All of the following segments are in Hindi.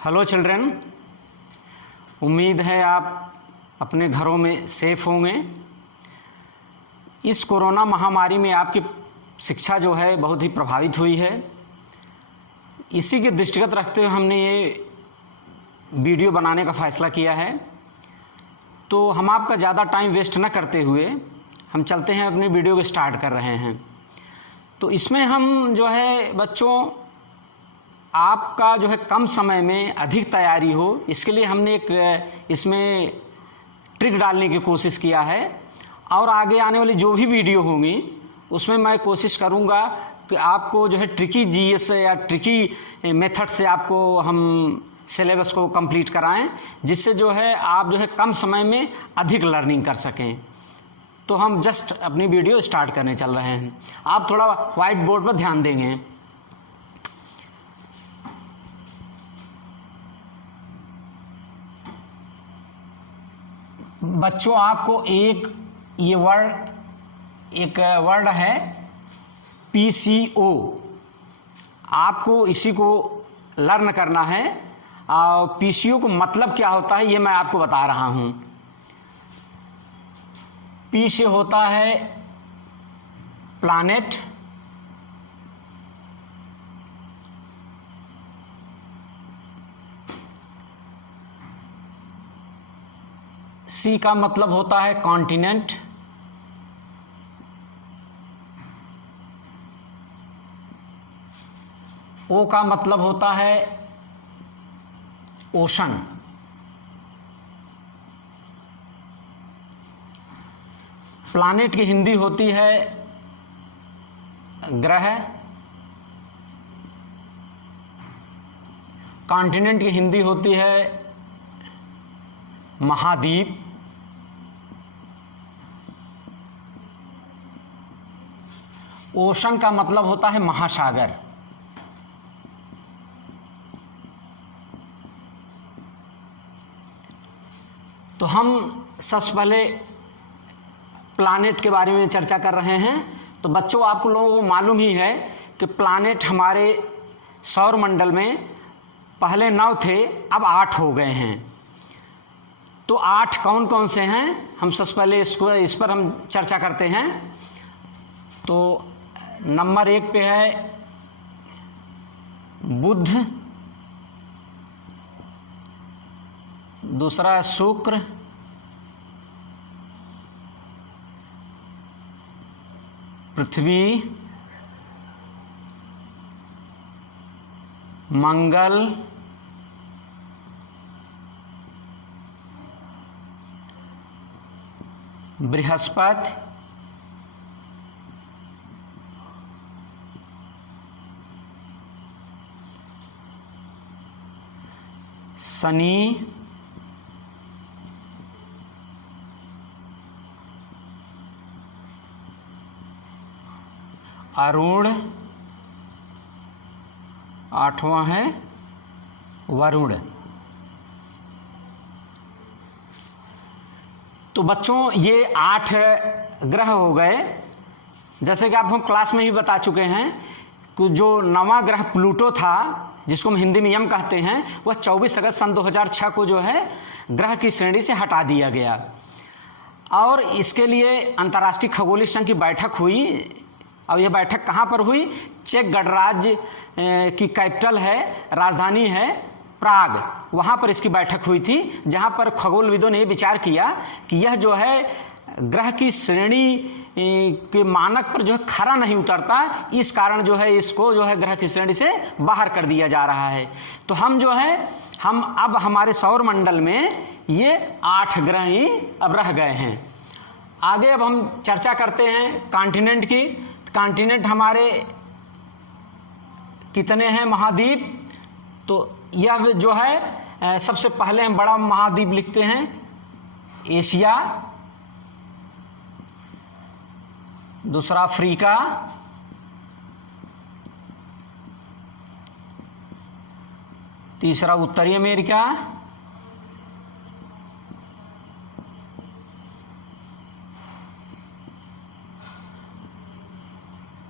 हेलो चिल्ड्रन, उम्मीद है आप अपने घरों में सेफ होंगे। इस कोरोना महामारी में आपकी शिक्षा जो है बहुत ही प्रभावित हुई है। इसी के दृष्टिगत रखते हुए हमने ये वीडियो बनाने का फ़ैसला किया है। तो हम आपका ज़्यादा टाइम वेस्ट न करते हुए हम चलते हैं, अपनी वीडियो को स्टार्ट कर रहे हैं। तो इसमें हम जो है बच्चों, आपका जो है कम समय में अधिक तैयारी हो, इसके लिए हमने एक इसमें ट्रिक डालने की कोशिश किया है। और आगे आने वाली जो भी वीडियो होंगी उसमें मैं कोशिश करूंगा कि आपको जो है ट्रिकी जीएस या ट्रिकी मेथड से आपको हम सिलेबस को कंप्लीट कराएं, जिससे जो है आप जो है कम समय में अधिक लर्निंग कर सकें। तो हम जस्ट अपनी वीडियो स्टार्ट करने चल रहे हैं। आप थोड़ा व्हाइट बोर्ड पर ध्यान देंगे। बच्चों, आपको एक वर्ड है PCO, आपको इसी को लर्न करना है। और PCO को मतलब क्या होता है ये मैं आपको बता रहा हूं। P से होता है प्लैनेट, C का मतलब होता है कॉन्टिनेंट, O का मतलब होता है ओशन, प्लैनेट की हिंदी होती है ग्रह, कॉन्टिनेंट की हिंदी होती है महाद्वीप, ओशन का मतलब होता है महासागर। तो हम सबसे पहले प्लैनेट के बारे में चर्चा कर रहे हैं। तो बच्चों, आप लोगों को मालूम ही है कि प्लैनेट हमारे सौर मंडल में पहले 9 थे, अब 8 हो गए हैं। तो 8 कौन कौन से हैं, हम सबसे पहले इस पर हम चर्चा करते हैं। तो नंबर 1 पे है बुध, दूसरा है शुक्र, पृथ्वी, मंगल, बृहस्पति, शनि, अरुण, 8वां है वरुण। तो बच्चों, ये 8 ग्रह हो गए। जैसे कि आप हम क्लास में भी बता चुके हैं कि जो 9वां ग्रह प्लूटो था, जिसको हम हिंदी में यम कहते हैं, वह 24 अगस्त सन 2006 को जो है ग्रह की श्रेणी से हटा दिया गया। और इसके लिए अंतर्राष्ट्रीय खगोलीय संघ की बैठक हुई। और यह बैठक कहाँ पर हुई? चेक गणराज्य की कैपिटल है, राजधानी है प्राग, वहाँ पर इसकी बैठक हुई थी, जहाँ पर खगोलविदों ने विचार किया कि यह जो है ग्रह की श्रेणी के मानक पर जो है खरा नहीं उतरता, इस कारण जो है इसको जो है ग्रह की श्रेणी से बाहर कर दिया जा रहा है। तो हम अब हमारे सौर मंडल में ये 8 ग्रह ही अब रह गए हैं। आगे अब हम चर्चा करते हैं कॉन्टिनेंट की। कॉन्टिनेंट हमारे कितने हैं महाद्वीप? तो यह जो है सबसे पहले हम बड़ा महाद्वीप लिखते हैं एशिया, दूसरा अफ्रीका, तीसरा उत्तरी अमेरिका,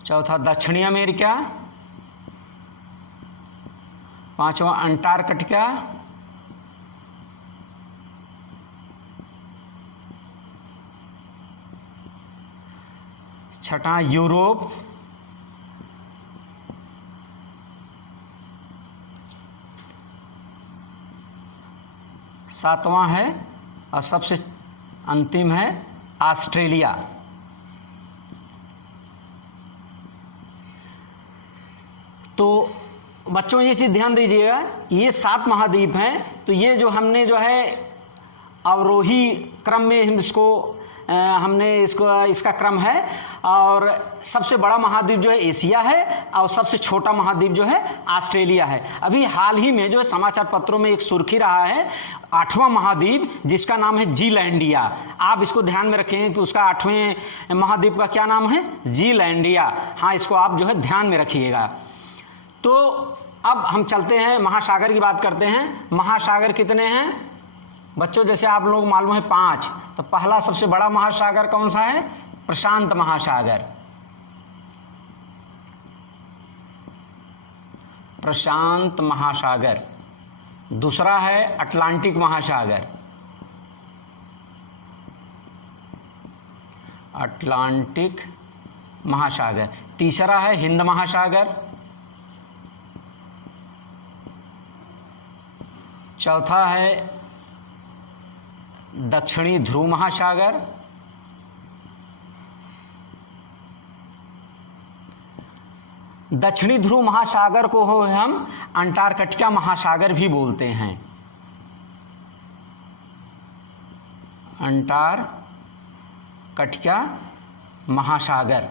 चौथा दक्षिणी अमेरिका 5वां अंटार्कटिका, छठा यूरोप, सातवां है और सबसे अंतिम है ऑस्ट्रेलिया। तो बच्चों ये चीज़ ध्यान दीजिएगा, ये 7 महाद्वीप हैं। तो ये जो हमने जो है अवरोही क्रम में इसका क्रम है। और सबसे बड़ा महाद्वीप जो है एशिया है और सबसे छोटा महाद्वीप जो है ऑस्ट्रेलिया है। अभी हाल ही में जो है समाचार पत्रों में एक सुर्खी रहा है 8वां महाद्वीप जिसका नाम है जीलैंडिया। आप इसको ध्यान में रखेंगे कि उसका 8वें महाद्वीप का क्या नाम है, जीलैंडिया। हाँ, इसको आप जो है ध्यान में रखिएगा। तो अब हम चलते हैं महासागर की बात करते हैं। महासागर कितने हैं बच्चों? जैसे आप लोग मालूम है 5। तो पहला सबसे बड़ा महासागर कौन सा है? प्रशांत महासागर। प्रशांत महासागर। दूसरा है अटलांटिक महासागर। अटलांटिक महासागर। तीसरा है हिंद महासागर। चौथा है दक्षिणी ध्रुव महासागर। दक्षिणी ध्रुव महासागर को हम अंटार्कटिका महासागर भी बोलते हैं। अंटार्कटिका महासागर।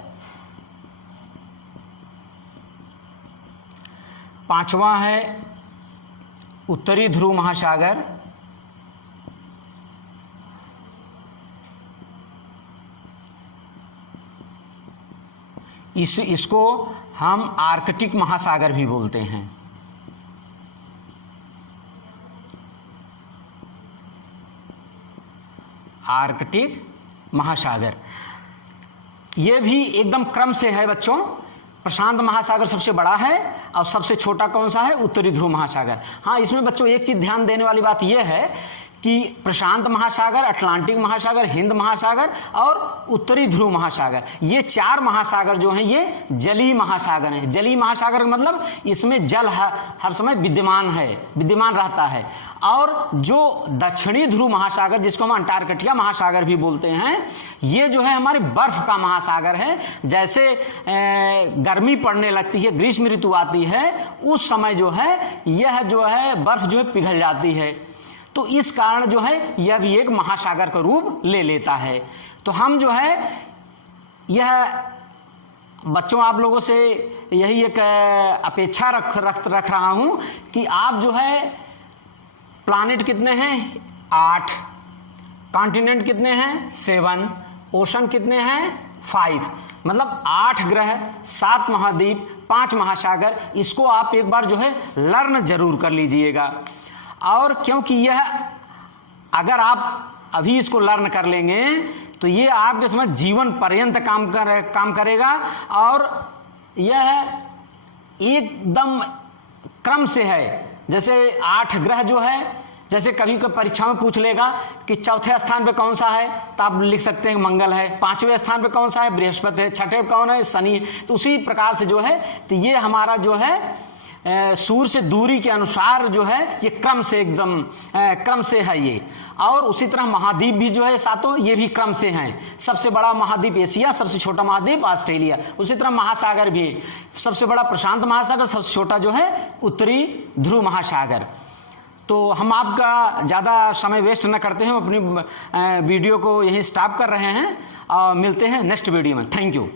पांचवा है उत्तरी ध्रुव महासागर। इसको हम आर्कटिक महासागर भी बोलते हैं। आर्कटिक महासागर ये भी एकदम क्रम से है बच्चों। प्रशांत महासागर सबसे बड़ा है और सबसे छोटा कौन सा है? उत्तरी ध्रुव महासागर। हाँ, इसमें बच्चों एक चीज ध्यान देने वाली बात यह है कि प्रशांत महासागर, अटलांटिक महासागर, हिंद महासागर और उत्तरी ध्रुव महासागर, ये 4 महासागर जो हैं ये जलीय महासागर हैं। जलीय महासागर का मतलब इसमें जल हर समय विद्यमान रहता है। और जो दक्षिणी ध्रुव महासागर जिसको हम अंटार्कटिका महासागर भी बोलते हैं, ये जो है हमारे बर्फ का महासागर है। जैसे गर्मी पड़ने लगती है, ग्रीष्म ऋतु आती है, उस समय जो है यह जो है बर्फ जो है पिघल जाती है। तो इस कारण जो है यह भी एक महासागर का रूप ले लेता है। तो हम जो है यह बच्चों आप लोगों से यही एक अपेक्षा रख रहा हूं कि आप जो है प्लैनेट कितने हैं? 8। कॉन्टिनेंट कितने हैं? 7। ओशन कितने हैं? 5। मतलब 8 ग्रह, 7 महाद्वीप, 5 महासागर। इसको आप एक बार जो है लर्न जरूर कर लीजिएगा। और क्योंकि यह अगर आप अभी इसको लर्न कर लेंगे तो ये आपके समय जीवन पर्यंत काम करेगा। और यह एकदम क्रम से है। जैसे 8 ग्रह जो है, जैसे कभी परीक्षा में पूछ लेगा कि चौथे स्थान पे कौन सा है, तो आप लिख सकते हैं मंगल है। 5वें स्थान पे कौन सा है? बृहस्पति है। 6ठे कौन है? शनि। तो उसी प्रकार से जो है तो ये हमारा जो है सूर्य से दूरी के अनुसार जो है ये क्रम से एकदम क्रम से है ये। और उसी तरह महाद्वीप भी जो है 7 ये भी क्रम से हैं। सबसे बड़ा महाद्वीप एशिया, सबसे छोटा महाद्वीप ऑस्ट्रेलिया। उसी तरह महासागर भी, सबसे बड़ा प्रशांत महासागर, सबसे छोटा जो है उत्तरी ध्रुव महासागर। तो हम आपका ज़्यादा समय वेस्ट न करते हैं, अपनी वीडियो को यहीं स्टॉप कर रहे हैं और मिलते हैं नेक्स्ट वीडियो में। Thank you.